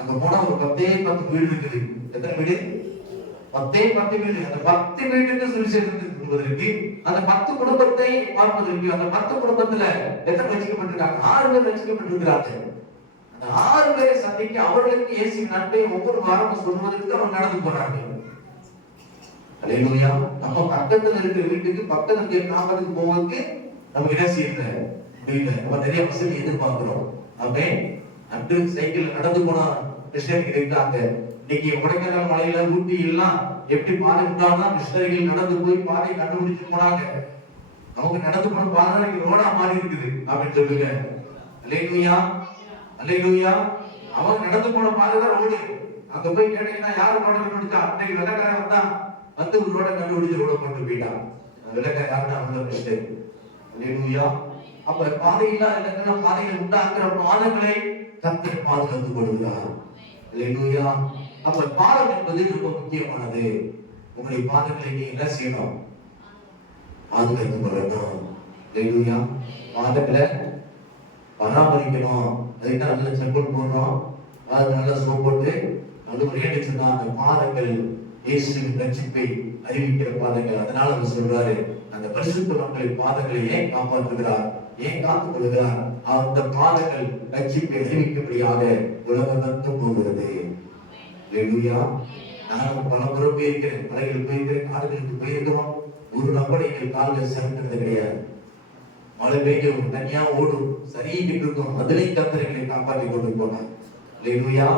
அங்க போனா ஒரு 10 வீடு இருக்குது. எத்தனை வீடு? 10 வீடு. அந்த 10 வீட்டுக்கு சுவிசேஷத்தை கொடுப்பதற்கு, அந்த 10 குடும்பத்தை பார்ப்பதற்கு, அந்த 10 குடும்பத்துல எத்தனை ரட்சிக்கப்பட்டிருக்காங்க? 6 பேர் ரட்சிக்கப்பட்டிருக்கிறாங்க. அந்த 6 பேரை சந்திக்க அவர்களுக்கு இயேசுவின் நன்மை ஒவ்வொரு வாரமும் சொல்வதற்கு அவங்க நடந்து போறாங்க. அல்லேலூயா. நம்ம பக்கத்துல இருக்கிற வீட்டுக்கு பக்கத்துல இருக்கிற கிராமத்துக்கு போவதற்கு நமக்கு என்ன செய்யல முடியல. நம்ம நிறைய வசதி எதிர்பார்க்கிறோம். ஆமென். அன்று சைக்கிள் நடந்து போனா கிறிஸ்டியன்கள் இருக்காங்க. இன்னைக்கு கொடைக்கானல் மலையில ஊட்டி எல்லாம் எப்படி பாதை விட்டாங்கன்னா மிஷனரிகள் நடந்து போய் பாதை கண்டுபிடிச்சு போனாங்க. அவங்க நடந்து போன பாதை ரோடா மாறி இருக்குது அப்படின்னு சொல்லுங்க. அல்லேலூயா, அல்லேலூயா. அவங்க நடந்து போன பாதை தான் ரோடு. அங்க போய் கேட்டீங்கன்னா யாரு ரோட கண்டுபிடிச்சா? இன்னைக்கு வெள்ளக்காரன் வந்தான் வந்து ஒரு ரோட கண்டுபிடிச்சு ரோட போட்டு போயிட்டான். வெள்ளக்காரன் யாருன்னா அவங்க மிஸ்டேக். அல்லேலூயா. அப்ப பாதையில்லா இல்லைன்னா பாதையை உண்டாக்குற பாதங்களை கர்த்தர் பாதுகாத்து கொடுக்கிறார். அல்லேலூயா. அப்ப பாதம் என்பது ரொம்ப முக்கியமானது. உங்களுடைய பாதங்களை நீங்க என்ன செய்யணும்? பாதுகாத்து கொள்ளணும். அல்லேலூயா. பாதங்களை பராமரிக்கணும். அதுக்கு நல்ல செப்பல் போடுறோம், அது நல்ல சோப் போட்டு நல்ல முறையாக சொன்னா அந்த பாதங்கள் இயேசுவின் ரட்சிப்பை அறிவிக்கிற பாதங்கள். அதனால அவர் சொல்றாரு, அந்த பரிசுத்த மக்களின் பாதங்களை ஏன் காப்பாற்றுகிறார், ஏன் காத்துக் கொள்கிறார்? அந்த பாதங்கள் ரட்சிப்பை அறிவிக்கும்படியாக உலகம் போகிறது. அல்லேலூயா. நான் பல முறை போயிருக்கிறேன், மலைகள் போயிருக்கிறேன், காடுகளுக்கு போயிருக்கிறோம். ஒரு நபரை எங்கள் காலில் சேர்க்கிறது கிடையாது. மழை பெய்ய ஒரு தனியா ஓடும், சரியிட்டு இருக்கும். அதிலே கர்த்தர்களை காப்பாற்றி கொண்டு போனார். அல்லேலூயா.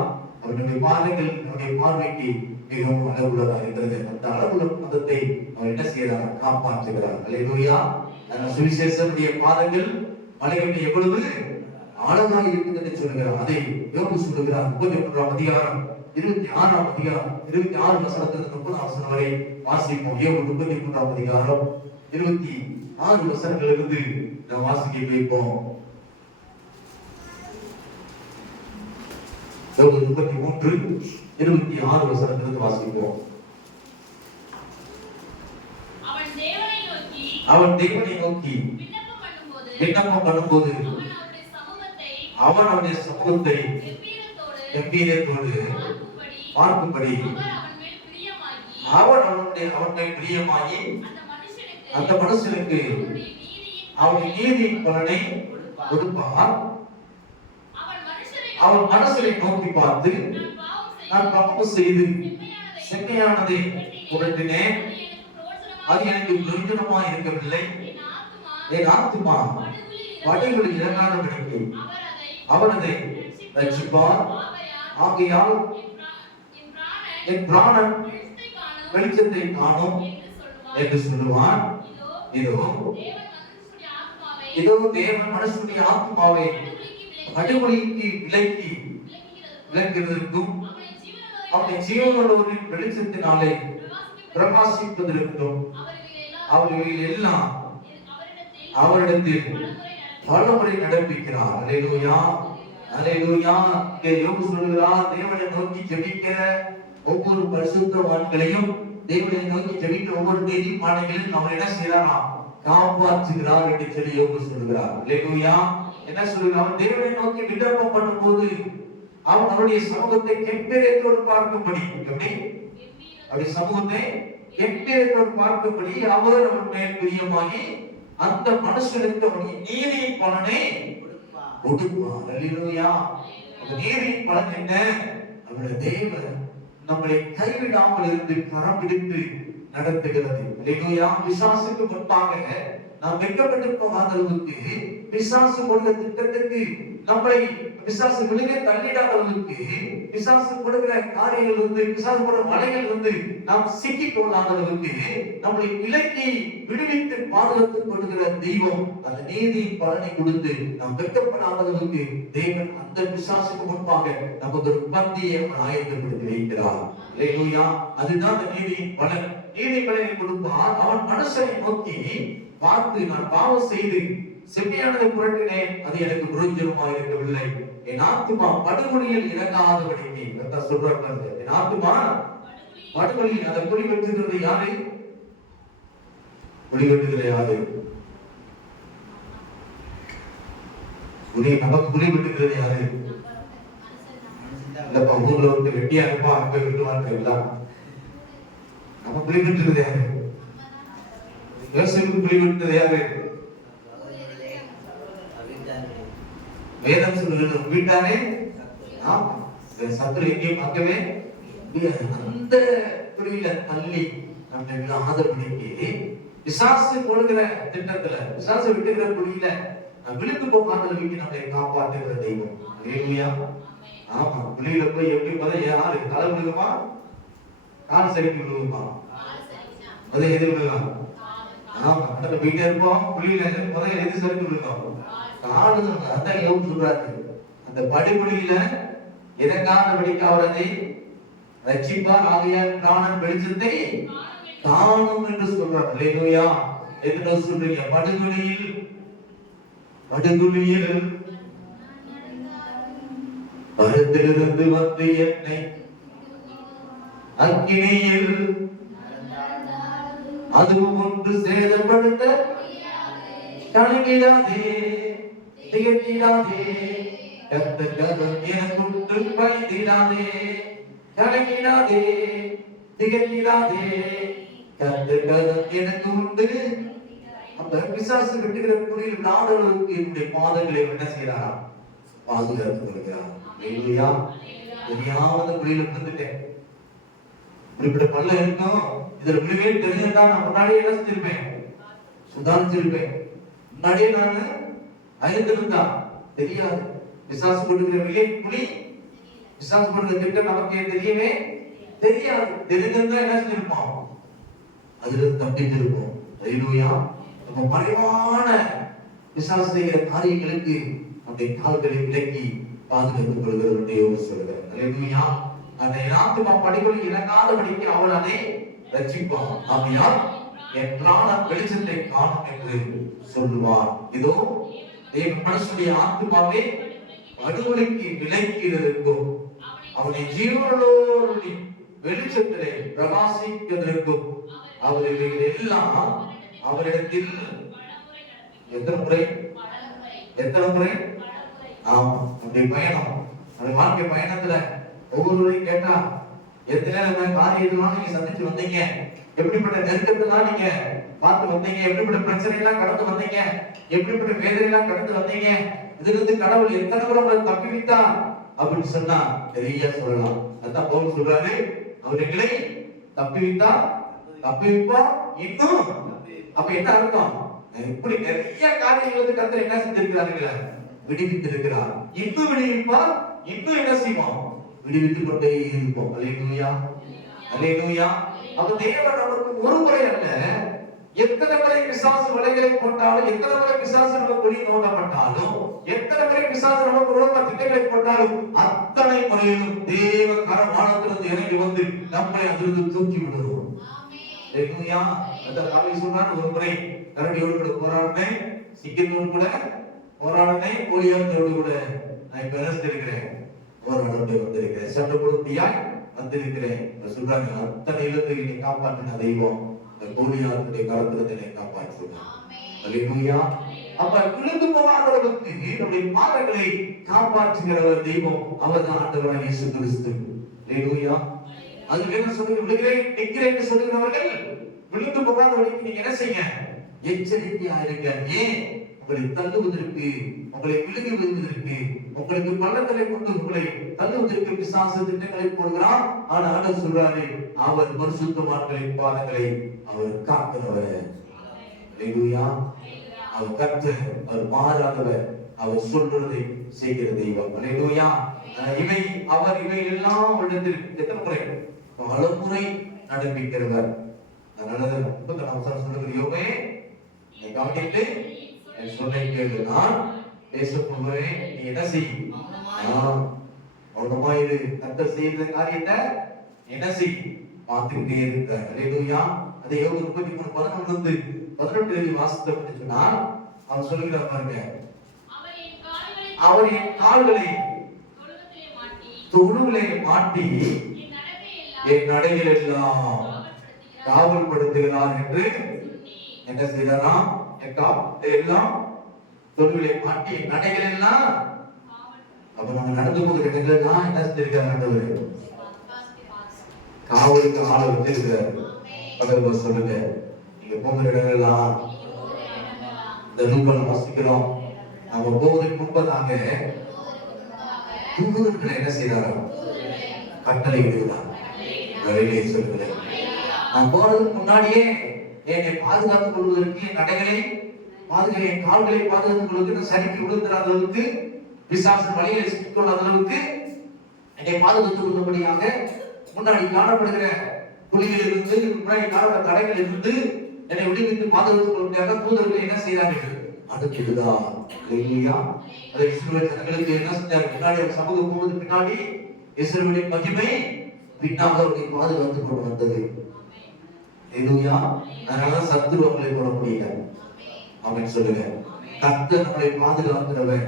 அவருடைய பாதங்கள் நம்முடைய பார்வைக்கு மிகவும் அளவுள்ளதா இருக்கிறது. அந்த அளவுள்ள மதத்தை அவர் என்ன செய்யறார்? காப்பாற்றுகிறார். அல்லேலூயா. சுவிசேஷனுடைய பாதங்கள் மலைகளில் எவ்வளவு ஆழமாக இருக்குது என்று சொல்லுகிறார். அதை யோபு சொல்லுகிறார். 31ஆம் அதிகாரம் 26ஆம் அதிகாரம் 26 வசனத்திலிருந்து 30ஆம் வசனம் வரை வாசிப்போம். யோபு 33ஆம் அதிகாரம் 26 வசனங்களிலிருந்து நாம் வாசிக்க வைப்போம். யோபு 33:26 வசனத்திலிருந்து வாசிப்போம். அவன் தேவனை நோக்கி விண்ணப்பம் பண்ணும்போது அவன் அவருடைய சமூகத்தை கம்பீரத்தோடு பார்க்கும்படி அவன் அவனை பிரியமாகி அந்த மனுஷனுக்கு அவனுடைய நீதியின் பலனை கொடுப்பார். அவன் மனசை நோக்கி பார்த்து, நான் பாவம் செய்து செம்மையானதை புரட்டினேன், அது எனக்கு பிரயோஜனமாய் இருக்கவில்லை. என் ஆத்துமா படைகளில் இறங்காதபடிக்கு அவர் அதை ரட்சிப்பார். ஆகையால் என் பிராணன் வெளிச்சத்தை காணும் என்று சொல்லுவான். இதோ தேவன் மனுஷனுடைய ஆத்மாவை படுகொலைக்கு விலக்குவதற்கும் அவருடைய ஜீவனுள்ளவரின் வெளிச்சத்தினாலே பிரகாசிப்பதற்கும் அவர்கள் எல்லாம் அவரிடத்தில் பலமுறை நடப்பிக்கிறார். அல்லேலூயா, அல்லேலூயா. இங்கே யோபு சொல்கிறார், தேவனை நோக்கி ஜெபிக்கிற ஒவ்வொரு பரிசுத்தவான்களையும், தேவனை நோக்கி ஜெபிக்கிற ஒவ்வொரு நீதிமான்களையும் அவர் என்ன செய்யறாராம்? காப்பாற்றுகிறார் என்று சொல்லி யோபு சொல்கிறார். அல்லேலூயா. என்ன சொல்கிறார்? தேவனை நோக்கி விண்ணப்பம் பண்ணும்போது அவன் அவருடைய சமூகத்தை கெம்பீரத்தோடு பார்க்கும்படி, எப்படி அவருடைய சமூகத்தை கெம்பீரத்தோடு பார்க்கும்படி அவர் அவன் மேல் பிரியமாகி அந்த மனுஷனுக்கு அவருடைய நீதியின் பலனை கொடுப்பார். அல்லேலூயா. அந்த நீதியின் பலன் என்ன? அவருடைய தேவன் நம்மளை கைவிடாமல் இருந்து கரம் பிடித்து நடத்துகிறது. அல்லேலூயா. பிசாசுக்கு முன்பாக நாம் வெட்கப்பட்டு போகாத அளவுக்கு, பிசாசு கொடுத்த திட்டத்துக்கு நம்மளை பிசாசு விழுக தள்ளிடாத அளவுக்கு, பிசாசு கொடுக்கிற காரியங்கள் வந்து, பிசாசு போடுற வலைகள் வந்து நாம் சிக்கிக் கொள்ளாத அளவுக்கு நம்மளை விலக்கி விடுவித்து பாதுகாத்து கொடுக்கிற தெய்வம் அந்த நீதி பலனை கொடுத்து நாம் வெட்கப்படாத அளவுக்கு தேவன் அந்த பிசாசுக்கு முன்பாக நமக்கு ஒரு பந்தியை ஆயத்தப்படுத்தி வைக்கிறார். அல்லேலூயா. அதுதான் அந்த நீதியின் பலன். நீதி பலனை கொடுப்பார். அவன் மனுஷனை நோக்கி பார்த்து, நான் பாவம் செய்து செம்மையானதை புரட்டினேன், அது எனக்கு பிரயோஜனமாக இருக்கவில்லை. என் ஆத்துமா படுகொலியில் இறங்காதபடிக்கு சொல்றாங்க. என் ஆத்துமா படுகொலியில், அதை குடி வெட்டுகிறது யாரு? குடி வெட்டுகிறது யாரு? நமக்கு குடி வெட்டுகிறது யாரு? இல்லப்பா ஊர்ல வந்து வெட்டியா இருப்பா அங்க விட்டுவான்னு எல்லாம் நம்ம புலி விட்டுறது யாரு? யோசிப்பு புலி விட்டது யாரு? வேதம் சொல்லுகிற வீட்டாரே சத்துரு எங்கேயும் பார்க்கவே அந்த புலியில தள்ளி நம்ம ஆதரவடிக்கு பிசாசு கொடுக்கிற திட்டத்துல பிசாசு விட்டுக்கிற புலியில விழுந்து போகாத வீட்டு நம்மளை காப்பாற்றுகிற தெய்வம். அல்லேலூயா. ஆமா, புலியில போய் எப்படி யாரு தலை விழுகுமா கால் சரிக்கு விழுகுமா? முதல் எது விழுகும்? ஆமா, அந்த வீட்டே இருப்போம் புலியில முதல் எது சரிக்கு விழுகும்? காடு. அதான் யோகம் சொல்றாரு, அந்த படுகொலியில இறங்காத படிக்க அவரதை ரட்சிப்பார் ஆகையால் பிராணன் வெளிச்சத்தை காணும் என்று சொல்றார். அல்லேலூயா. என்ன சொல்றீங்க? படுகொலியில் பரத்திலிருந்து வந்து என்னை அக்கினியில் அதுவும் ஒன்று சேதப்படுத்த கலங்கிடாதே, திகட்டிடாதே, கர்த்தர் எனக்குண்டு பயந்திடாதே, கலங்கிடாதே, திகட்டிடாதே, கர்த்தர் எனக்கு உண்டு. அப்ப பிசாசு விட்டுகிற புலியில் நாடுகளுக்கு என்னுடைய பாதங்களை என்ன செய்யறாரா? பாதுகாத்து வருகிறார். அல்லேலூயா. தெரியாத புலியில இருந்துட்டேன், இப்படிப்பட்ட பல்ல இருக்கும், இதுல விழுவே தெரிஞ்சுட்டா நான் முன்னாடியே என்ன செஞ்சிருப்பேன்? சுதாரிச்சிருப்பேன். முன்னாடியே நான் அழிந்திருந்தா தெரியாது. பிசாசு கொடுக்கிற புலி, பிசாசு கொடுக்கிற திட்டம் நமக்கு தெரியவே தெரியாது. தெரிஞ்சிருந்தா என்ன செஞ்சிருப்போம்? அதுல தப்பித்திருப்போம். அல்லேலூயா. நம்ம மறைவான பிசாசு செய்கிற காரியங்களுக்கு நம்முடைய கால்களை விலக்கி பாதுகாத்துக் கொள்கிறவருடைய சொல்கிறார். அல்லேலூயா. அந்த ஆத்துமா படிகளை இறங்காதபடிக்கு அவள் அதை ரட்சிப்பான். ஆமையால் என் பிராணன் வெளிச்சத்தை காணும் என்று சொல்லுவார். இதோ தேவ மனுஷனுடைய ஆத்துமாவே படுகொலைக்கு விலக்கிறதற்கும் அவனை ஜீவனோடு வெளிச்சத்திலே பிரகாசிக்கிறதற்கும் அவர்கள் எல்லாம் அவரிடத்தில் எத்தனை முறை ஆமா, நம்முடைய பயணம், நம்முடைய வாழ்க்கை பயணத்துல ஒவ்வொருவரையும் கேட்டா எத்தனை காரியத்தெல்லாம் நீங்க சந்திச்சு வந்தீங்க, எப்படிப்பட்ட நெருக்கத்தெல்லாம் நீங்க பார்த்து வந்தீங்க, எப்படிப்பட்ட பிரச்சனை எல்லாம் கடந்து வந்தீங்க, எப்படிப்பட்ட வேதனை எல்லாம் கடந்து வந்தீங்க, இதுல இருந்து கடவுள் எத்தனை முறை உங்களை தப்பிவித்தா அப்படின்னு சொன்னா நிறைய சொல்லலாம். அதான் பவுல் சொல்றாரு, அவர் எங்களை தப்பிவிப்பா இன்னும். அப்ப என்ன அர்த்தம்? இப்படி நிறைய காரியங்களுக்கு கர்த்தர் என்ன செஞ்சிருக்கிறார்கள்? விடுவித்திருக்கிறார். இன்னும் விடுவிப்பார், இன்னும் என்ன செய்வோம்? விடுவித்துக் கொண்டே இருப்போம். அல்லேலூயா. அல்லேலூயா. அப்ப தேவன் நமக்கு ஒரு முறை அல்ல, எத்தனை முறை பிசாசு வலைகளை போட்டாலும், எத்தனை முறை பிசாசு நமக்கு குழி தோண்டப்பட்டாலும், எத்தனை முறை பிசாசு நமக்கு உலக திட்டங்களை போட்டாலும், அத்தனை முறையிலும் தேவ கரமானத்திலிருந்து இறங்கி வந்து நம்மை அதிலிருந்து தூக்கி விடுவோம். அல்லேலூயா. அந்த காலை சொன்னார், ஒரு முறை கரடியோடு கூட போராடினேன், சிங்கத்தோடு கூட போராடினேன், கோழியாத்தோடு கூட நான் இப்ப இருக்கிறேன், போராடத்தை வந்திருக்கிறேன், சண்டை கொடுத்தியாய் வந்திருக்கிறேன் சொல்றாங்க. அத்தனை இழந்து என்னை காப்பாற்றின தெய்வம் கோலியாத்துடைய கரத்திலிருந்து என்னை காப்பாற்றுவார். அல்லேலூயா. அப்ப விழுந்து போகாதவர்களுக்கு நம்முடைய பாதங்களை காப்பாற்றுகிறவர் தெய்வம், அவர்தான் ஆண்டவராகிய இயேசு கிறிஸ்து. அல்லேலூயா. அது என்ன சொல்லுங்க? விழுகிறேன் நிற்கிறேன் சொல்லுகிறவர்கள் விழுந்து போகாதவர்களுக்கு நீங்க என்ன செய்ய? எச்சரிக்கையா இருங்க. ஏன்? உங்களை தள்ளுவதற்கு, உங்களை விழுகி விடுவதற்கு, உங்களுக்கு பள்ளங்களை கொண்டு உங்களை தள்ளுவதற்கு பிசாசு திட்டங்களை போடுகிறான். ஆனா ஆண்டவர் சொல்றாரு, அவர் பரிசுத்தவான்களின் பாதங்களை அவர் காக்கிறவர். அல்லேலூயா. அவர் கர்த்தர், அவர் மாறாதவர், அவர் சொல்றதை செய்கிற தெய்வம். அல்லேலூயா. இவை எல்லாம் இடத்தில் எத்தனை முறை? பல முறை நடப்பிக்கிறவர். அதனால 34 சொல்லுகிறோமே, கவனித்து சொல்லை கேளு, நான் பேசப்படுவே நீ என்ன செய்? மௌனமா இரு. கர்த்தர் செய்த காரியத்தை என்ன செய்? பார்த்துக்கிட்டே இருக்க. அல்லேலூயா. அதே யோபு 33:11-18 வாசித்து சொன்னா அவன் சொல்லுகிறார் பாருங்க, அவர் என் கால்களை தொழுவிலே மாட்டி என் நடைகள் எல்லாம் காவல்படுத்துகிறார் என்று என்ன செய்தாராம்? எல்லாம் தொழுவிலே மாட்டி நடைகள் எல்லாம் அப்ப நம்ம நடந்து போகிற இடங்கள்லாம் என்ன செஞ்சிருக்காரு ஆண்டவர்? காவலுக்கு ஆளை வச்சிருக்கிறாரு. பக்கத்துல சொல்லுங்க, நீங்க போகிற இடங்கள்லாம் இந்த ரூபம் வாசிக்கிறோம். நம்ம போவதற்கு முன்பதாக தூதர்களை என்ன செய்யறாரோ கட்டளை இடுகிறார். வெளியே சொல்லுகிறேன், நான் போறதுக்கு முன்னாடியே என்னை பாதுகாத்துக் கொள்வதற்கு, என் நடைகளை பாதுகாத்து, என் கால்களை பாதுகாத்துக் கொள்வதற்கு, சரிக்கு விழுந்துற அளவுக்கு, பிசாசு வழியை சிக்கிக்கொள்ளாத அளவுக்கு என்னை பாதுகாத்துக் கொள்ளும்படியாக முன்னாடி காணப்படுகிற குழிகளிலிருந்து, முன்னாடி காணப்படுகிற தடைகள் இருந்து என்னை விடுவித்து பாதுகாத்துக் கொள்ளும்படியாக தூதர்கள் என்ன செய்யறார்கள்? அடுத்துதான் இல்லையா? அதை இஸ்ரவேல் ஜனங்களுக்கு என்ன செஞ்சாரு? முன்னாடி சமூகம் போவது பின்னாடி இஸ்ரவேலின் மகிமை பின்னாக அவர்களை பாதுகாத்துக் கொண்டு வந்தது. இல்லையா? அதனால சத்துரு அவங்களை போட முடியல. அவன் சொல்லுங்க, கர்த்தர் நம்மளை பாதுகாக்கிறவன்.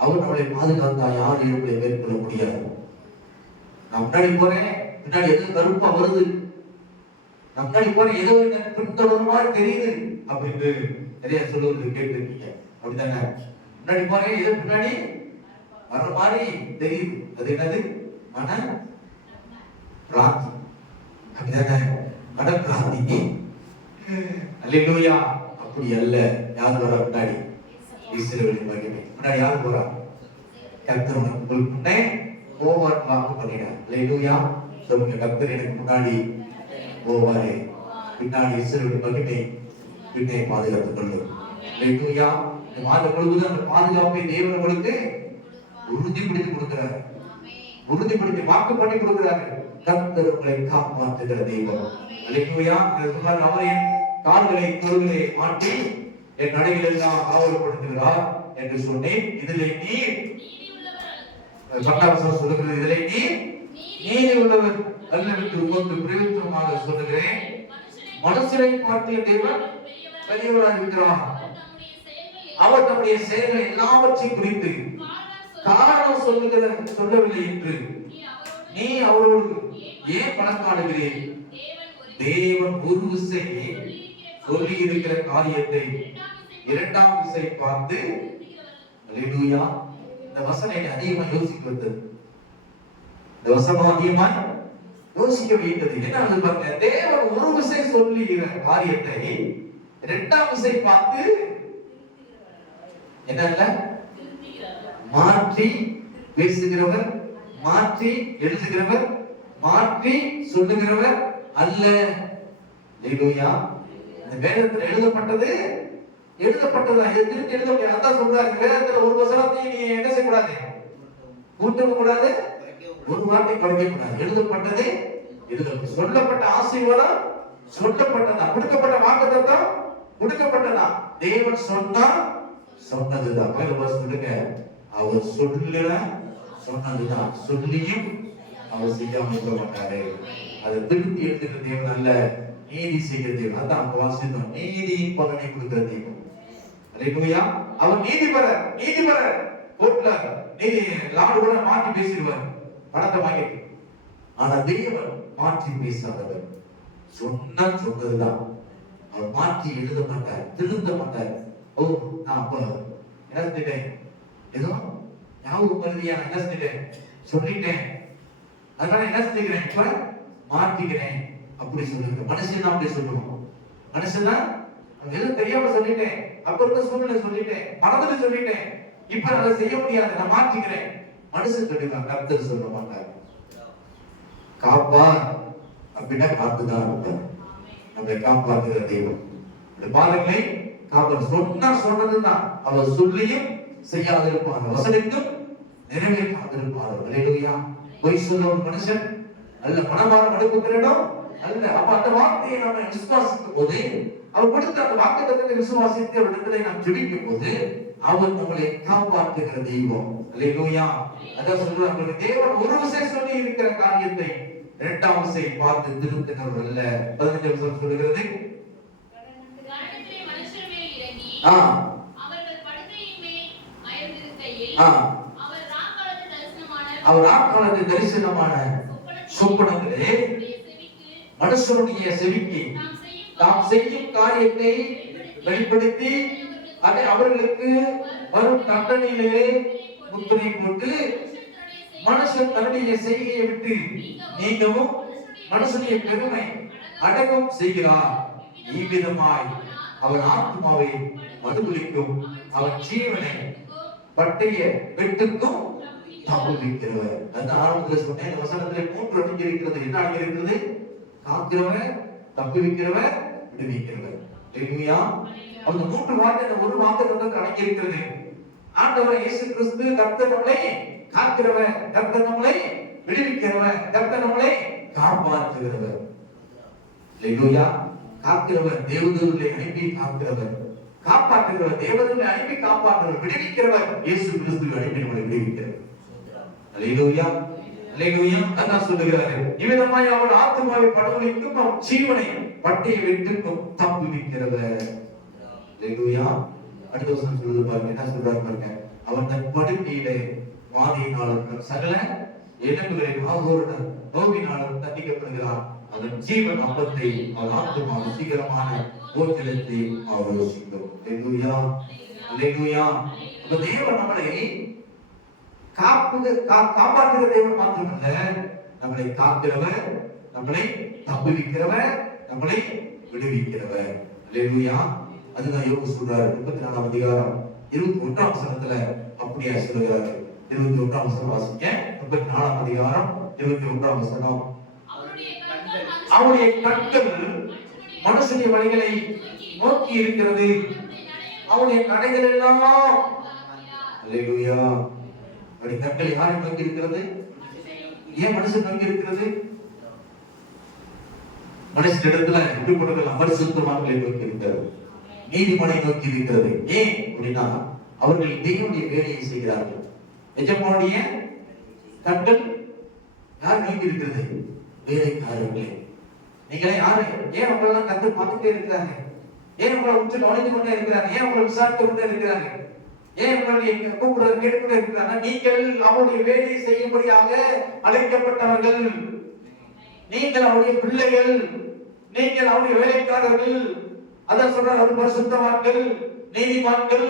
அவர் நம்மளை பாதுகாத்தா யாரும் நம்மளை மேற்கொள்ள முடியாது. நான் முன்னாடி போறேன், பின்னாடி எதுவும் கருப்பா வருது, நான் முன்னாடி போறேன், ஏதோ பின்தொடர்ற மாதிரி தெரியுது அப்படின்னு நிறைய சொல்லுவது கேட்டிருக்கீங்க. அப்படித்தானே? முன்னாடி போறேன், ஏதோ பின்னாடி வர்ற மாதிரி தெரியுது. அது என்னது? மன பிராந்தி. அப்படிதானே? மன பிராந்தி. அல்லேலூயா. அப்படி அல்ல. யார் வரா முன்னாடி? இஸ்ரவேலின் மகிமை. முன்னாடி யார் போறா? கர்த்தர் உங்களுக்கு முன்னே போவார் வாக்கு பண்ணினார். அல்லேலூயா. சொல்லுங்க, கர்த்தர் எனக்கு முன்னாடி போவாரே, பின்னாடி இஸ்ரவேலின் மகிமை பின்னே பாதுகாத்துக் கொள்ளும். அல்லேலூயா. இந்த மாதம் முழுவதும் அந்த பாதுகாப்பை தேவன் உங்களுக்கு உறுதிப்படுத்தி கொடுக்கிறார். உறுதிப்படுத்தி வாக்கு பண்ணி கொடுக்கிறார். கர்த்தர் உங்களை காப்பாற்றுகிற தெய்வம். அல்லேலூயா. அவரின் கால்களை தோள்களை மாட்டி என் நடைகள் எல்லாம் காவல்படுத்துகிறார் என்று சொன்னேன். இதிலே நீ பட்டாவசம் சொல்லுகிறது, இதிலே நீ நீதி உள்ளவர் அல்லது உமக்கு பிரயோஜனமாக சொல்லுகிறேன். மனுஷரை பார்க்கிற தேவன் பெரியவராக இருக்கிறார். அவர் நம்முடைய செயல்களை எல்லாவற்றையும் குறித்து காரணம் சொல்லவில்லை என்று நீ அவரோடு ஏன் பணக்காடுகிறேன்? தேவன் ஒரு விசை சொல்லி இருக்கிற காரியத்தை இரண்டாம் விசை பார்த்து, அல்லேலூயா. இந்த வசனம் அதிகமா யோசிக்க வந்தது. இந்த வசனம் அதிகமா யோசிக்க வைத்தது. என்ன பாருங்க, தேவன் ஒரு விசை சொல்லுகிற காரியத்தை இரண்டாம் விசை பார்த்து என்ன மாற்றி பேசுகிறவர், மாற்றி எழுதுகிறவர், மாற்றி சொல்லுகிறவர் அல்ல. அல்லேலூயா. இந்த வேதத்தில் எழுதப்பட்டது எழுதப்பட்டதா, திருத்தி எழுத முடியாது. அதான் சொல்றாரு, வேதத்துல ஒரு வசனத்தை நீ என்ன செய்யக்கூடாது? கூட்டவும் கூடாது, ஒரு வார்த்தை குறைக்க கூடாது. எழுதப்பட்டது எழுதப்பட்டது. சொல்லப்பட்ட ஆசீர்வாதம் சொல்லப்பட்டதா, கொடுக்கப்பட்ட வாக்குத்தத்தம் கொடுக்கப்பட்டதா. தேவன் சொன்னா சொன்னதுதான். சொல்லுங்க, அவர் சொல்ல சொன்னதுதான். சொல்லியும் அவர் செய்யாம இருக்க மாட்டாரு. அதை திருத்தி எடுத்துக்கிற தேவன் அல்ல, நீதி செய்கிற தேவன். அதான் அவங்க வாசித்தோம், நீதியின் பலனை கொடுக்கிற தேவன். அல்லேலூயா. அவர் நீதிபரர். நீதிபரர் கோர்ட்ல நீதி லார்டு கூட மாற்றி பேசிடுவார், பணத்தை வாங்கிட்டு. ஆனா தேவன் மாற்றி பேசாதவர். சொன்னதுதான். அவர் மாற்றி எழுத மாட்டார், திருந்த மாட்டார். ஓ, நான் அப்ப என்ன செஞ்சிட்டேன், ஏதோ ஞாபகம் வருதியா, என்ன செஞ்சிட்டேன், சொல்லிட்டேன், அதனால என்ன செஞ்சுக்கிறேன், இப்ப மாற்றிக்கிறேன் அப்படி சொல்லுங்க. மனுஷன் தான் அப்படி சொல்லுவோம். மனுஷன் தான் எதுவும் தெரியாம சொல்லிட்டேன், அப்ப இருக்க சூழ்நிலை சொல்லிட்டேன், மனதில் சொல்லிட்டேன், இப்ப அதை செய்ய முடியாது, நான் மாற்றிக்கிறேன். மனுஷன் சொல்லிருக்காங்க, கர்த்தர் சொல்ல மாட்டார். காப்பா அப்படின்னா காத்துதான் இருப்பார். நம்மளை காப்பாற்றுகிற தெய்வம். பாருங்களே, காப்பர் சொன்னதுதான். அவர் சொல்லியும் செய்யாது இருப்பார், வசனித்தும் நிறைவேற்றாதிருப்பார். அல்லேலூயா. பொய் சொல்ல ஒரு மனுஷன் அல்ல, மனமாற மடுப்புகிறோம் அல்ல. அப்ப அந்த வார்த்தையை நம்ம விசுவாசிக்கும் போது, அவர் கொடுத்த அந்த வாக்குத்தத்தத்தை விசுவாசித்து அவரிடத்திலே நாம் ஜெபிக்கும் போது, அவர் நம்மளை காப்பாற்றுகிற தெய்வம். அல்லேலூயா. அதான் சொல்றாங்க, தேவன் ஒரு விசை சொல்லி இருக்கிற காரியத்தை இரண்டாம் விசை பார்த்து திருத்தினவர் அல்ல. 15 வசனம் சொல்லுகிறது, அவர் ஆக்காலத்து தரிசனமான சொப்பனங்களே மனுஷனுடைய செவிக்கு தாம் செய்யும் காரியத்தை வெளிப்படுத்தி அதை அவர்களுக்கு வரும் தண்டனையிலே முத்திரை போட்டு மனுஷன் தன்னுடைய செய்கையை விட்டு நீங்கவும் மனுஷனுடைய பெருமை அடக்கம் செய்கிறார். இவ்விதமாய் அவன் ஆத்மாவை மறுபலிக்கும், அவன் ஜீவனை பட்டய வெட்டுக்கும் தப்புவிக்கிறவர். அந்த ஆரம்பத்தில் சொன்னேன், இந்த வசனத்திலே 3 அடங்கி இருக்கிறது. என்ன அடங்கி இருக்கிறது? காக்கிறவர், தப்புவிக்கிறவர், விடுவிக்கிறவர். ஹல்லேலூயா. அந்த 3 வார்த்தை அந்த ஒரு வார்த்தைக்கு அடங்கி இருக்கிறது. ஆண்டவர் இயேசு கிறிஸ்து கர்த்தர் நம்மளை காக்கிறவர், கர்த்தர் நம்மளை விடுவிக்கிறவர், கர்த்தர் நம்மளை காப்பாற்றுகிறவர். ஹல்லேலூயா. காக்கிறவர், தேவதூதர்களை அனுப்பி காக்கிறவர், காப்பாற்றுகிறவர், தேவதூதர்களை அனுப்பி காப்பாற்றுகிறவர், விடுவிக்கிறவர், இயேசு கிறிஸ்துவை அனுப்பி நம்மளை விடுவிக்கிறவர். ஹல்லேலூயா. ஹல்லேலூயா. அதான் சொல்லுகிறாரு, இவ்விதமாய் அவன் ஆத்மாவை படுகொலைக்கும், அவன் ஜீவனை பட்டய வெட்டுக்கும் தப்புவிக்கிறவர். ஹல்லேலூயா. அடுத்த வசனம் சொல்லுது பாருங்க, என்ன சொல்றாரு பாருங்க. அவன் தன் படுக்கையிலே வாதியினாலும் சகல எலும்புகளை நோவினாலும் தண்டிக்கப்படுகிறான். அதன் ஜீவன் அப்பத்தை, அவன் ஆத்மா ருசிகரமான போஜனத்தை ஆலோசிக்கும். ஹல்லேலூயா. ஹல்லேலூயா. அப்ப தேவன் நம்மளை காப்பாற்றுகிற தேவன் மாத்திரமல்ல, நம்மளை காக்கிறவர், நம்மளை தப்புவிக்கிறவர், நம்மளை விடுவிக்கிறவர். ஹல்லேலூயா. அதுதான் யோபு சொல்றாரு 34ஆம் அதிகாரம் 21ஆம் வசனத்துல அப்படியே சொல்லுகிறாரு. 21ஆம் வசனம் வாசிங்க. 34ஆம் அதிகாரம் 21ஆம் வசனம். அவருடைய கண்கள் மனுஷனுடைய வழிகளை நோக்கி இருக்கிறது, அவருடைய நடைகள் எல்லாம். ஹல்லேலூயா. அவருடைய கண்கள் யாரை நோக்கி இருக்கிறது? ஏன் மனுஷன் நோக்கி இருக்கிறது? மனுஷனிடத்துல விடுபடுகள் பரிசுத்தவான்களை நோக்கி இருக்கிறது, நீதிமனை நோக்கி இருக்கிறது. ஏன் அப்படின்னா அவர்கள் தேவனுடைய வேலையை செய்கிறார்கள். எஜமானுடைய கண்கள் யார் நோக்கி இருக்கிறது? வேலைக்காரர்களே. நீங்களே யாரு? ஏன் உங்களெல்லாம் கத்து பார்த்துட்டே இருக்கிறாங்க? ஏன் உங்களை உற்று கவனித்து கொண்டே இருக்கிறாங்க? ஏன் உங்களை விசாரித்து கொண்டே இருக்கிறாங்க? ஏன் உங்களுடைய கூப்பிடுறது கேட்டுக்கொண்டே இருக்கிறாங்க? நீங்கள் அவருடைய வேலையை செய்யும்படியாக அழைக்கப்பட்டவர்கள், நீங்கள் அவருடைய பிள்ளைகள், நீங்கள் அவருடைய வேலைக்காரர்கள். அதான் சொல்றார், அவர் பரிசுத்தவான்கள், நீதிமான்கள்,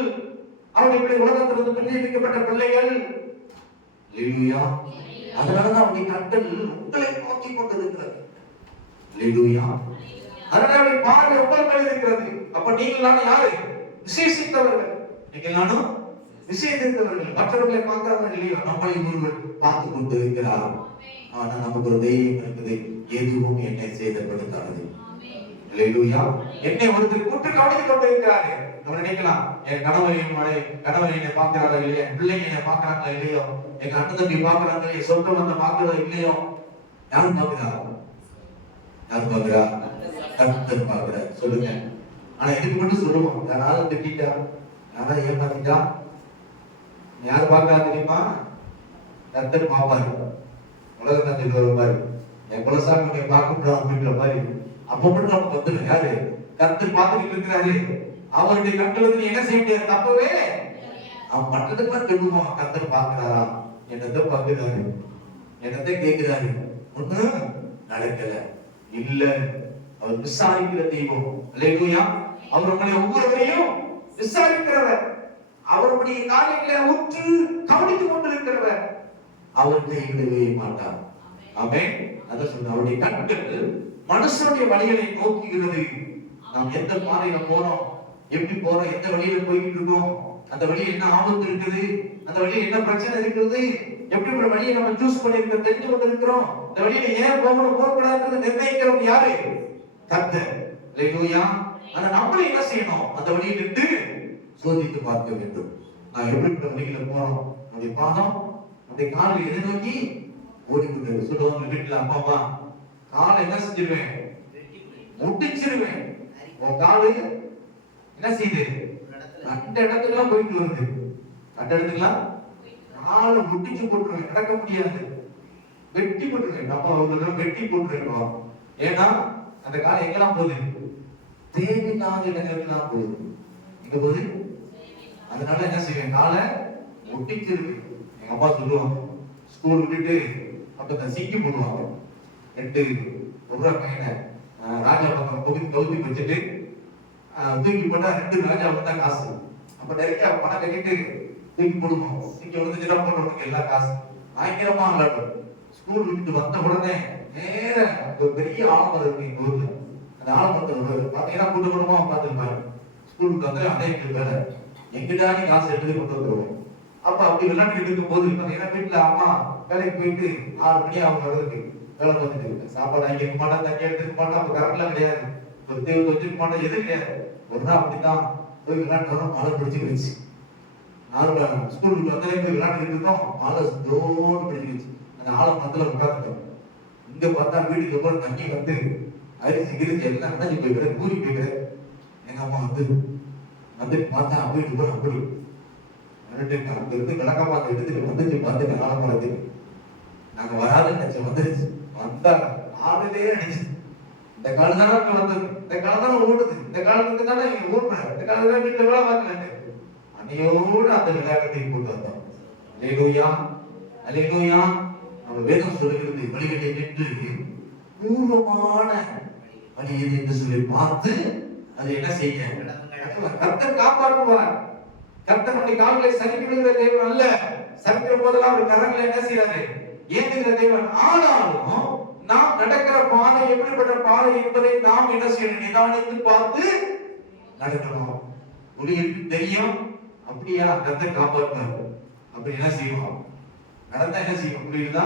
அவருடைய உலகத்திலிருந்து பிரிக்கப்பட்ட பிள்ளைகள். ஹல்லேலூயா. அதனாலதான் அவருடைய கண்கள் உங்களை நோக்கி கொண்டிருக்கிறது. ஹல்லேலூயா. அதனால பார்வை உங்கள் மேல் இருக்கிறது. அப்ப நீங்கள் நானும் யாரு? விசேஷித்தவர்கள். நீங்கள் நானும் விசேஷித்தவர்கள். மற்றவர்களை பார்க்கிறவர்கள் இல்லையோ, நம்மளை ஒருவர் பார்த்து கொண்டு இருக்கிறார். ஆனா நமக்கு ஒரு தைரியம் இருக்குது, எதுவும் என்னை சேதப்படுத்தாது. ஹல்லேலூயா. என்னை ஒருத்தர் கூட்டு கவனித்துக் கொண்டு இருக்கிறாரு. நம்ம நினைக்கலாம், என் கணவர் என்னை பார்க்கிறாரா இல்லையா, என் பிள்ளைங்க என்னை பார்க்கிறாங்களா இல்லையோ, எங்க அண்ணன் தம்பி பார்க்கிறாங்க இல்லையோ, சொந்த பந்தம் பார்க்கிறதா இல்லையோ. யாரும் பார்க்கிறா? யாரும் பார்க்கிறா? கர்த்தர் பார்க்கிறார். சொல்லுங்க. ஆனா இதுக்கு மட்டும் சொல்லுவோம், யாராவது திட்டா, யாராவது ஏமாத்திட்டா, யாரு பார்க்கிறா தெரியுமா? கர்த்தர் பார்ப்பாரு. உலகத்தான் சொல்லுவாரு மாதிரி, என் குலசாமி பார்க்க முடியாது அப்படின்ற மாதிரி. அப்ப மட்டும் நமக்கு வந்துடும், யாரு? கர்த்தர் பார்த்துட்டு இருக்கிறாரு. அவருடைய கட்டளை என்ன செய்ய முடியாது, தப்பவே. அவன் மற்றதுக்கு சொல்லுவோம், கர்த்தர் பார்க்கிறாரா, என்னத்தை பார்க்கிறாரு, என்னத்தை கேட்கிறாரு, ஒண்ணும் நடக்கல இல்ல. அவர் விசாரிக்கிற தெய்வம். ஹல்லேலூயா. அவர் உங்களை ஒவ்வொருவரையும் விசாரிக்கிறவர், அவருடைய காரியங்களை உற்று கவனித்துக் கொண்டிருக்கிறவர். அவர் கைவிடவே மாட்டார். ஆமென். அதான் சொல்ற, அவருடைய கண்கள் மனுஷனுடைய வழிகளை நோக்குகிறது. நாம் எந்த பாதையில போறோம், எப்படி போறோம், எந்த வழியில போய்கிட்டு இருக்கோம், அந்த வழியில் என்ன ஆபத்து இருக்குது, அந்த வழியில் என்ன பிரச்சனை இருக்குது, எப்படி ஒரு வழியை நம்ம சூஸ் பண்ணிருக்கோம், தெரிஞ்சு கொண்டு இருக்கிறோம். இந்த வழியில ஏன் போகணும் போகக்கூடாதுன்னு நிர்ணயிக்கிறவங்க யாரு? கர்த்தர். ஹல்லேலூயா. ஆனா நம்மளும் என்ன செய்யணும்? அந்த வழியில் இருந்து சோதித்து பார்க்க வேண்டும். நான் எப்படி வழியில போறோம், நம்முடைய பாதம் நம்முடைய காலில் எதை நோக்கி ஓடிக்கொண்டு சொல்லுவாங்க. வீட்டுல அப்பா அம்மா காலை என்ன செஞ்சிருவேன், முட்டிச்சிருவேன். உன் காலு என்ன செய்யுது, அந்த இடத்துக்குலாம் போயிட்டு வருது, அந்த இடத்துக்குலாம் காலை முட்டிச்சு போட்டுருவேன், நடக்க முடியாது, வெட்டி போட்டுருவேன். நம்ம அவங்களுக்கு வெட்டி போட்டுருக்கோம். ஏன்னா அந்த காலை எங்கெல்லாம் போகுது, தேவையில்லாத இடங்களுக்குலாம் போகுது. எங்க போகுது? அதனால என்ன செய்வேன், காலை முட்டிச்சிருவேன். எங்க அப்பா சொல்லுவாங்க, ஸ்கூல் விட்டுட்டு அப்ப சிக்கி போடுவாங்க. 2 ரூபா கையில ராஜா பக்கம் கவுத்தி வச்சுட்டு தூக்கி போட்டா 2 ராஜா தான் காசு. அப்ப நிறைய பணம் கட்டிட்டு தூக்கி போடுவோம். இங்க வந்து தினம் போட்டு எல்லா காசு பயங்கரமா விளையாடும். ஸ்கூல் விட்டு வந்த உடனே நேர ஒரு பெரிய ஆலமரம் இருக்கு எங்க ஊர்ல. அந்த ஆலமரத்தை பாத்தீங்கன்னா கூட்டு குடும்பமா உட்காந்துருப்பாங்க. ஸ்கூலுக்கு வந்து அதே எங்களுக்கு வேலை எங்கிட்ட காசு எடுத்து கொண்டு வந்துருவோம். அப்ப அப்படி விளையாட்டு இருக்கும் போது பாத்தீங்கன்னா வீட்டுல அம்மா வேலைக்கு போயிட்டு 6 மணி அவங்க வரதுக்கு வேலை பார்த்துட்டு இருக்கு. சாப்பாடு அங்கே இருக்க மாட்டா, தண்ணி எடுத்துக்க மாட்டா, அப்ப கரெக்ட்லாம் கிடையாது, ஒரு தேவை வச்சுக்க மாட்டா, எதுவும் கிடையாது. ஒரு நாள் அப்படித்தான் போய் விளையாட்டு மழை பிடிச்சி போயிடுச்சு. ஸ்கூலுக்கு வந்தாலே போய் விளையாட்டு இருக்கோம், மழை தோடு பிடிச்சிருச்சு. அந்த ஆலமரத்துல உட்காந்துட்டோம். இங்க பார்த்தா வீட்டுக்கு எவ்வளவு தண்ணி வந்து அரிசி கிரிச்சு எல்லாம் அணைஞ்சு போய்க்கிற கூறி போய்க்கிற. எங்க அம்மா வந்து பார்த்தா வீட்டுக்கு போய் அப்படி அங்க இருந்து கிடக்கமா அந்த எடுத்துட்டு வந்துச்சு. பார்த்து ஆலமரத்துக்கு நாங்க வராதுன்னு நினைச்சோம், வந்துருச்சு. வந்தா ஆளுலே அடிச்சு. இந்த காலம் தானே வளர்ந்தது, இந்த காலம் தானே ஓடுது, இந்த காலத்துக்கு தானே நீங்க ஓடுறேன், இந்த காலத்துல வீட்டுல வேலை பார்க்கல அன்னையோடு அந்த விளையாட்டை கொண்டு வந்தோம். அல்லேலூயா, அல்லேலூயா. நம்ம வேதம் சொல்லுகிறது வழிகளை நின்று பூர்வமான வழி எது என்று சொல்லி பார்த்து அதை என்ன செய்ய கர்த்தர் காப்பாற்றுவார். கர்த்தர் நம்முடைய கால்களை சரிக்கு விடுகிற தேவன் அல்ல. சரிக்கிற போதெல்லாம் அவர் கரங்களை என்ன செய்யறாரு, ஏந்துகிற தேவன். ஆனாலும் நாம் நடக்கிற பாதை எப்படிப்பட்ட பாதை என்பதை நாம் என்ன செய்யணும், நிதானித்து பார்த்து நடக்கணும். ஒளியிற்கு தெரியும், அப்படியா கர்த்தர் காப்பாற்றுவார். அப்படி என்ன செய்வோம், நடந்தா என்ன செய்வோம், புரியுதா?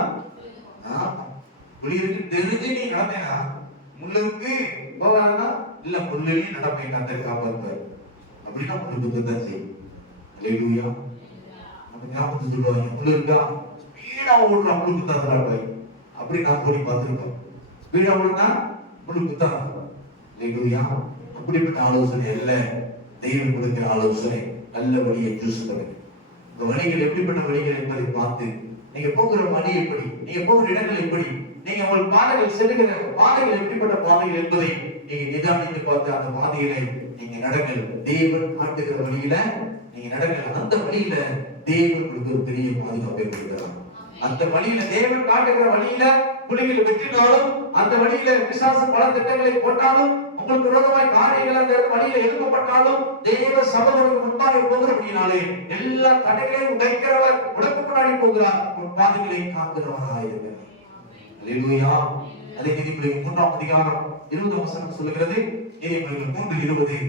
ஒளியிற்கு தெரிஞ்சு நீ நடந்தேனா முள்ளுக்கு போகாதா, இல்ல முள்ளையும் நடப்பேன், கர்த்தர் காப்பாற்றுவார். அப்படின்னா முள்ளுக்கு தான் செய்யும். அல்லேலூயா. நம்ம ஞாபகத்தை சொல்லுவாங்க, முள்ளு இருக்கா ஸ்பீடா ஓடுற முள்ளு குத்தாது. அப்படி நான் போய் பார்த்துருக்கோம். ஸ்பீடா ஓடுனா முள்ளு குத்தாது. அல்லேலூயா. அப்படிப்பட்ட ஆலோசனை அல்ல தெய்வம் கொடுக்கிற ஆலோசனை. நல்ல வழியை சூஸ் பண்ணுங்க. இந்த வழிகள் எப்படிப்பட்ட வழிகள் என்பதை பார்த்து நீங்க போகிற வழி எப்படி, நீங்க போகிற இடங்கள் எப்படி, நீங்க உங்கள் பாதைகள் செல்லுகிற பாதைகள் எப்படிப்பட்ட பாதைகள் என்பதை நீங்க நிதானித்து பார்த்து அந்த பாதைகளை நீங்க நடங்கள். தேவன் காட்டுகிற வழியில நீங்க நடங்கள். அந்த வழியில தேவன் உங்களுக்கு ஒரு பெரிய பாதுகாப்பை கொடுக்கிறார். அந்த வழியில தேவன் காட்டுகிற வழியில புலிகள் வெற்றினாலும், அந்த வழியில பிசாசு பல திட்டங்களை போட்டாலும், உங்களுக்கு விரோதமாய் காரியங்கள் அந்த வழியில எழுப்பப்பட்டாலும், தேவ சபைகளுக்கு முன்பாக போகிற அப்படினாலே எல்லா தடைகளையும் உடைக்கிறவர் உடக்கு முன்னாடி போகிறார். உன் பாதைகளை காக்கிறவராக இருக்கிறார். அல்லேலூயா. அதை நீதிமொழிகள் 3ஆம் அதிகாரம் 20 வசனம் சொல்லுகிறது. நீதிமொழிகள் 3:20.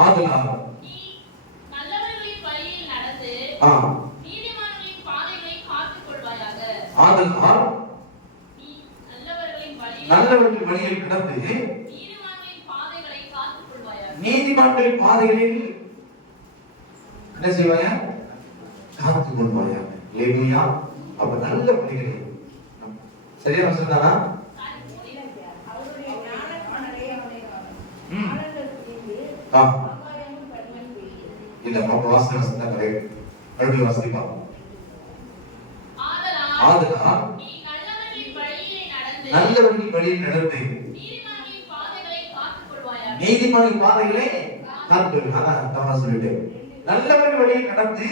ஆதலால் நீ நல்லவர்களின் வழியில் நடந்து நீதிமான்களின் பாதைகளை காத்துக் கொள்வாயாக. ஆதலால் நீ நல்லவர்களின் வழியில் நடந்து நீதிமான்களின் பாதைகளை காத்துக் கொள்வாயாக. நீதிமான்களின் பாதைகளில் என்ன செய்வாயா, காத்துக் கொள்வாயா. அல்லேலூயா. அப்ப நல்ல வழிகளை சரியா சொல்றானா? இல்ல நம்ம வாசனை தான் கரெக்ட். மறுபடியும் வாசிப்பா. ஆதலால் நீ நல்லவர்களின் வழியில் நடந்து நீதிமான்களின் பாதைகளை காத்துக் கொள்வாயாக. நீதிமான்களின் பாதைகளை காத்துக் கொள்வாயாக. தவறா சொல்லிட்டேன். நல்லவர்கள் வழியில் நடந்து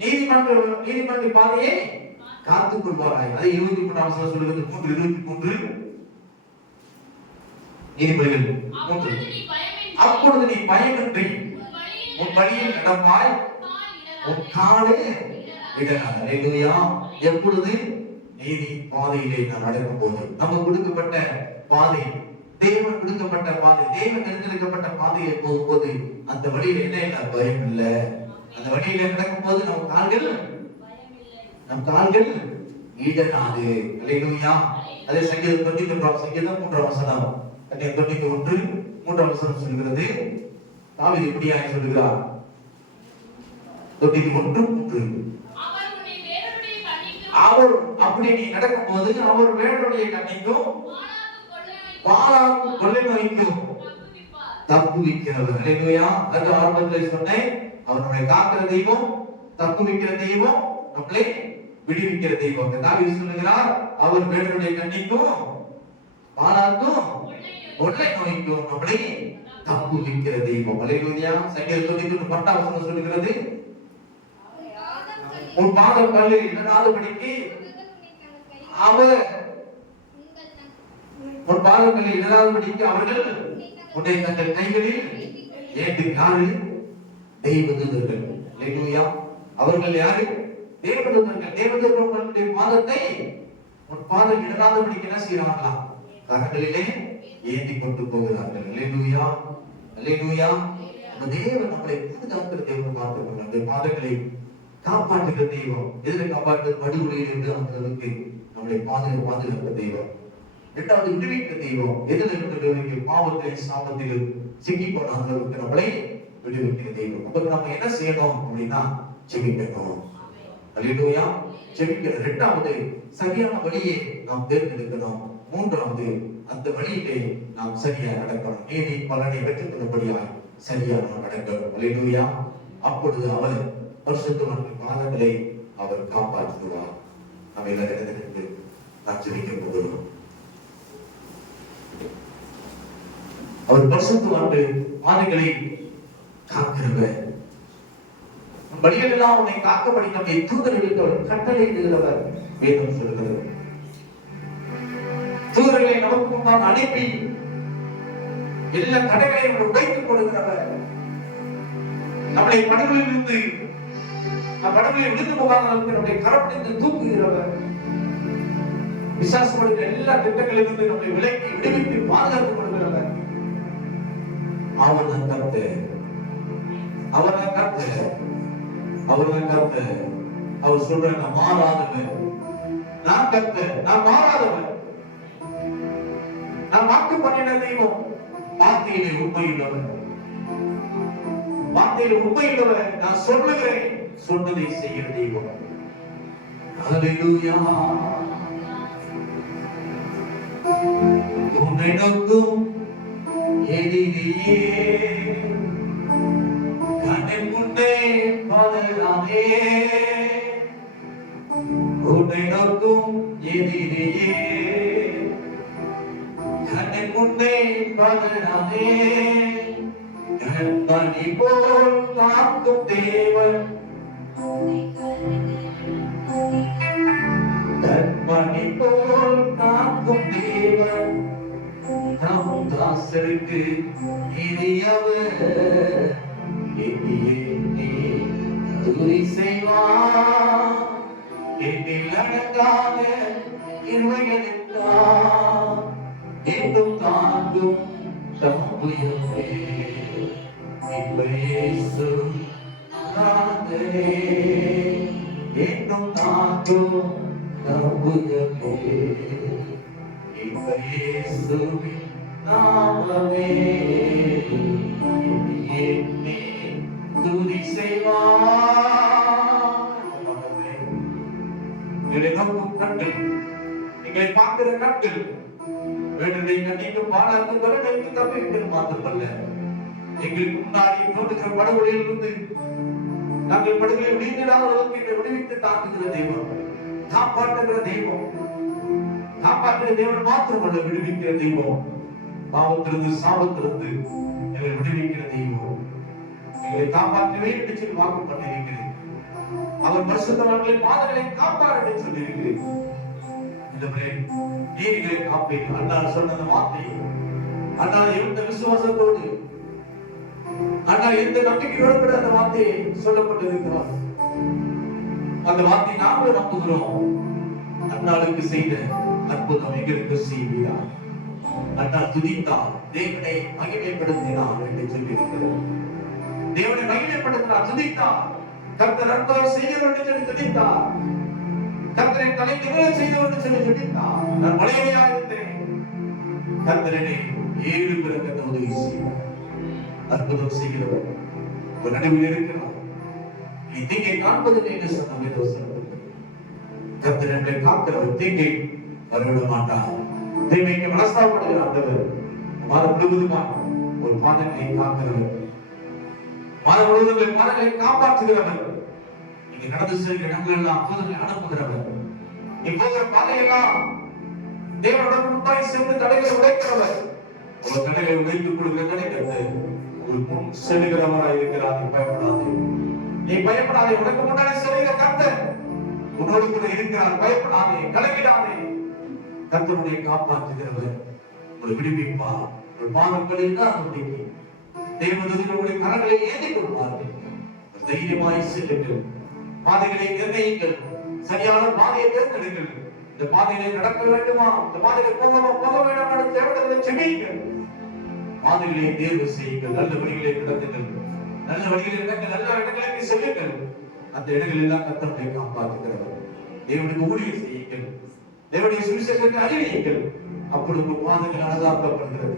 நீதிமான்களின் பாதையை காத்துக் கொள்வாராய். அது 23ஆம் வசனம் சொல்லுகிறது. 3:23 நீதிமொழிகள் 3. அப்பொழுது நீ பயமின்றி உன் வழியில் நடப்பாய், உன் காலே இடராது. அல்லேலூயா. எப்பொழுது நீதி பாதையிலே நான் நடக்கும் போது, நமக்கு கொடுக்கப்பட்ட பாதை, தேவன் கொடுக்கப்பட்ட பாதை, தேவன் தேர்ந்தெடுக்கப்பட்ட பாதையை போகும்போது அந்த வழியில என்ன இல்லை, பயம் இல்லை. அந்த வழியில நடக்கும் போது நம் கால்கள் இடராது. அல்லேலூயா. அதே சங்கீதம் 93 வசனம் 91 வசனம் சொல்கிறது. தாவீது இப்படியாக சொல்லுகிறார். 91:3 அவர் அப்படி நீ நடக்கும் போது அவர் வேடனுடைய கண்ணிக்கும் வாளாக்கும் கொள்ளை நோய்க்கும் தப்புவிக்கிறவர். அல்லேலூயா. அது ஆரம்பத்தில் சொன்னேன், அவர் நம்மை காக்கிற தெய்வம், தப்புவிக்கிற தெய்வம், நம்மளை விடுவிக்கிற தெய்வம். தாவீது சொல்லுகிறார், அவர் வேடனுடைய கண்ணிக்கும் வாளாக்கும் கொள்ளை நோய்க்கும் நம்மளை தப்புவிக்கிற தெய்வம். அல்லேலூயா. சங்கீதம் 91 வசனம் சொல்லுகிறது, உன் பாதம் கல்லில் இடராதபடிக்கு அவர் உன் பாதங்களை இடராதபடிக்கு அவர்கள் உன்னை தங்கள் கைகளில் ஏந்தி. யாரு? தேவதூதர்கள். அல்லேலூயா. அவர்கள் யாரு? தேவதூதர்கள். தேவதூதர்களுடைய பாதத்தை உன் பாதம் இடராதபடிக்கு என்ன செய்யறாங்களா? கரங்களிலே ஏந்தி கொண்டு போகிறார்கள். அல்லேலூயா, அல்லேலூயா. நம்ம தேவன் நம்மளை பாதுகாக்கிற தேவன் மாத்திரம், அந்த பாதங்களை காப்பாற்றுகிற தெய்வம். எதிர காப்பாற்றுறது? படுகொலையில் இருந்து அவர்களுக்கு நம்மளை பாதுகாக்கிற தெய்வம். இரண்டாவது விடுவிக்கிற தெய்வம். எதிர இருந்து பாவத்திலே சாபத்தில் சிக்கி போனவர்களுக்கு நம்மளை விடுவிக்கிற தெய்வம். அப்ப நம்ம என்ன செய்யணும் அப்படின்னா ஜெபிக்கணும். அல்லேலூயா. ஜெபிக்கிற. இரண்டாவது சரியான வழியை நாம் தேர்ந்தெடுக்கணும். மூன்றாவது அந்த வழியிலே நாம் சரியா நடக்கணும். நீதி பலனை பெற்றுக்கொள்ளும்படியாய் சரியா நாம் நடக்கணும். அல்லேலூயா. அப்பொழுது அவர் பரிசுத்தவான்களின் பாதங்களை அவர் காப்பாற்றுவார். நாம் எல்லாரிடத்திலிருந்து நாம் ஜெபிக்க போகிறோம். அவர் பரிசுத்தவான்கள் பாதங்களை காக்கிறவர். வழிகளெல்லாம் உன்னை காக்கப்படி நம்மை தூதர்களுக்கு அவர் கட்டளையிடுகிறவர் வேதம் சொல்கிறது. தூதர்களை நமக்கு முன்னால் அனுப்பி எல்லா தடைகளையும் உடைத்துக் கொடுக்கிறவர். நம்மளை படுகொலில் இருந்து படுகொலை விழுந்து போகாமல் நம்முடைய கரப்பிலிருந்து தூக்குகிறவர். விசுவாசப்படுகிற எல்லா திட்டங்களிலிருந்து நம்மை விலக்கி விடுவித்து பாதுகாத்துக் கொடுக்கிறவர். அவர்தான் கர்த்தர். அவர்தான் கர்த்தர். அவர்தான் கர்த்தர். அவர் சொல்ற நான் மாறாதவர். நான் கர்த்தர். நான் மாறாதவர். நான் வாக்கு பண்ணின தெய்வம். வார்த்தையிலே உண்மையுள்ளவர். வார்த்தையிலே உண்மையுள்ளவர். நான் சொல்லுகிறேன், சொன்னதை செய்கிற தெய்வம். அல்லேலூயா. உன்னை நோக்கும் எதிரியே கண்ணின் முன்னே பதறாதே. உன்னை நோக்கும் எதிரியே கண்ணின் முன்னே பதறாதே. கண்மணி போல் காக்கும் தேவன். கண்மணி போல் காக்கும் தேவன். நம் தாசருக்கு இனியவர். துதி செய்வார். என்னில் அடங்காத இருவைகளுக்கார் என்றும் தாங்கும் தம்புயமே. இயேசு நாதரே என்றும் தாங்கும் தம்புயமே. இயேசுவின் நாமமே என்னை துதி செய்வார். எங்களை நோக்கும் கண்கள், எங்களை பார்க்கிற கண்கள் வேண்டதை கண்டிக்கும் பாடாக்கும் வருடங்களுக்கு தப்பிவிட்டு மாத்திரமல்ல, எங்களுக்கு முன்னாடி தோன்றுகிற படுகொலையில் இருந்து நாங்கள் படுகொலை விடுவிடாத அளவுக்கு விடுவித்து தாக்குகிற தெய்வம், காப்பாற்றுகிற தெய்வம். காப்பாற்றுகிற தேவன் மாத்திரமல்ல, விடுவிக்கிற தெய்வம். பாவத்திலிருந்து சாபத்திலிருந்து எங்களை விடுவிக்கிற தெய்வம். எங்களை காப்பாற்றவே என்று சொல்லி வாக்கு பண்ணியிருக்கிறேன். அவர் பரிசுத்தவான்களின் பாதங்களை காப்பார் என்று சொல்லியிருக்கிறேன். இந்த முறை நீதிகளை காப்பீர்கள். அண்ணா சொன்ன அந்த வார்த்தை, அண்ணா எந்த விசுவாசத்தோடு, அண்ணா எந்த நம்பிக்கையோடு கூட அந்த வார்த்தையை சொல்லப்பட்டிருக்கிறார். அந்த வார்த்தை நாங்களும் நம்புகிறோம். அண்ணாளுக்கு செய்த அற்புதம் எங்களுக்கு செய்வீரா. அண்ணா துதித்தார், தேவனை மகிமைப்படுத்தினார் என்று சொல்லியிருக்கிறார். தேவனை மகிமைப்படுத்தினார், துதித்தார். கர்த்தர் அற்புதம் செய்கிறவர் என்று சொல்லி துதித்தார். கர்த்தரை தலை நிமிர செய்தவர் என்று சொல்லி துதித்தார். நான் மலையையா இருந்தேன், கர்த்தரனை 7 பிறகு உதவி செய்தார். அற்புதம் செய்கிறவர் ஒரு நடுவில் இருக்கிறார். நீ தீங்கை காண்பதில்லை என்று சொன்ன வேதவசனம். கர்த்தர் என்னை காக்கிறவர் தீங்கை வரவிட மாட்டார். தீமைக்கு மனஸ்தாபப்படுகிற ஆண்டவர் மாதம் முழுவதுமாக ஒரு பாதங்களை காக்கிறவர், மாதம் முழுவதும் பாதங்களை காப்பாற்றுகிறவர். நீங்க நடந்து செல்கிற இடங்கள் எல்லாம் அற்புதங்களை அனுப்புகிறவர். இப்போது பாதையெல்லாம் தேவனோட முன்பாய் சென்று தடைகளை உடைக்கிறவர். ஒரு தடைகளை உடைத்துக் கொடுக்கிற தடைகள் ஒரு முன் செல்கிறவராய் இருக்கிறார். நீ பயப்படாதே, நீ பயப்படாதே. உனக்கு முன்னாடி செல்கிற கர்த்தர் உன்னோடு கூட இருக்கிறார். பயப்படாதே, கலங்கிடாதே. கர்த்தருடைய காப்பாற்றுகிறவர் உங்களை விடுவிப்பார். உங்கள் பாதங்களில் தான் நம்பிக்கை. தேவதூதர்களுடைய கரங்களை ஏந்திக் கொள்வார்கள். தைரியமாய் செல்லுங்கள். பாதைகளை நிர்ணயிங்கள். சரியான பாதையை தேர்ந்தெடுங்கள். இந்த பாதையிலே நடக்க வேண்டுமா, இந்த பாதையில போக வேண்டாம் தேவனை செபியுங்கள். பாதைகளை தேர்வு செய்யுங்கள். நல்ல வழிகளை நடத்துங்கள். நல்ல வழிகளில் நடக்க நல்ல இடங்களுக்கு செல்லுங்கள். அந்த இடங்கள் எல்லாம் கர்த்தரை காப்பாற்றுகிறவர். தேவனுக்கு ஊழியம் செய்யுங்கள். தேவனுடைய சுவிசேஷத்தை அறிவியுங்கள். அப்பொழுது உங்கள் பாதங்கள் அழகாக்கப்படுகிறது.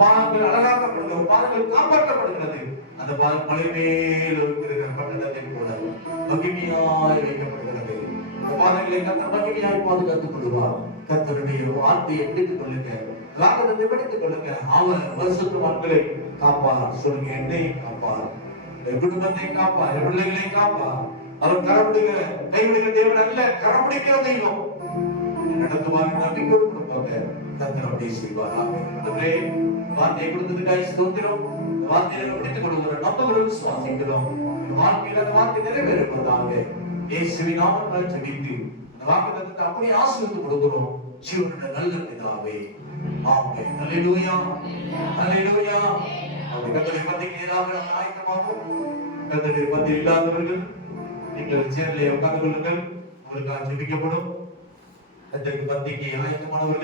பாதங்கள் அழகாக்கப்படுகிறது. பாதங்கள் காப்பாற்றப்படுகிறது. அந்த பாதம் மலை மேல் இருக்கிற பட்டணத்தை போல மகிமையாய் வைக்கப்படுகிறது. அந்த பாதங்களை கர்த்தர் மகிமையாய் பாதுகாத்துக் கொள்வார். கர்த்தருடைய வார்த்தையை பிடித்துக் கொள்ளுங்க. காரணத்தை பிடித்துக் கொள்ளுங்க. அவர் பரிசுத்தவான்களை காப்பார். சொல்லுங்க, என்னை காப்பார், என் குடும்பத்தை காப்பார், என் பிள்ளைகளை காப்பார். அவர் கரம்பிடிக்கிற கைவிடுகிற தேவன் அல்ல, கரம்பிடிக்கிற தெய்வம். நடத்துவார் நம்பிக்கை கொடுப்பாங்க. கர்த்தர் அப்படியே செய்வாராக. வார்த்தையை கொடுத்ததுக்காக ஸ்தோத்திரம். வார்த்தையை பிடித்துக் கொள்கிறோம், நம்புகிறோம், விசுவாசிக்கிறோம். வாழ்க்கையில் அந்த வார்த்தை நிறைவேறுவதாக இயேசுவின் நாமத்தில் ஜெபித்து அந்த வாக்குத்தத்தத்தை அப்படியே ஆசீர்வதித்து கொடுக்கிறோம். ஜீவனுடைய நல்ல பிதாவே, ஆமென். அல்லேலூயா, அல்லேலூயா. அந்த கர்த்தருடைய பந்திக்கு நேராக நாம் ஆயத்தமாவோம். கர்த்தருடைய பந்தி இல்லாதவர்கள் நீங்கள் சேர்லையை உட்கார்ந்து கொள்ளுங்கள். உங்களுக்காக ஜெபிக்கப்படும். கர்த்தருடைய பந்திக்கு ஆயத்தமானவர்கள்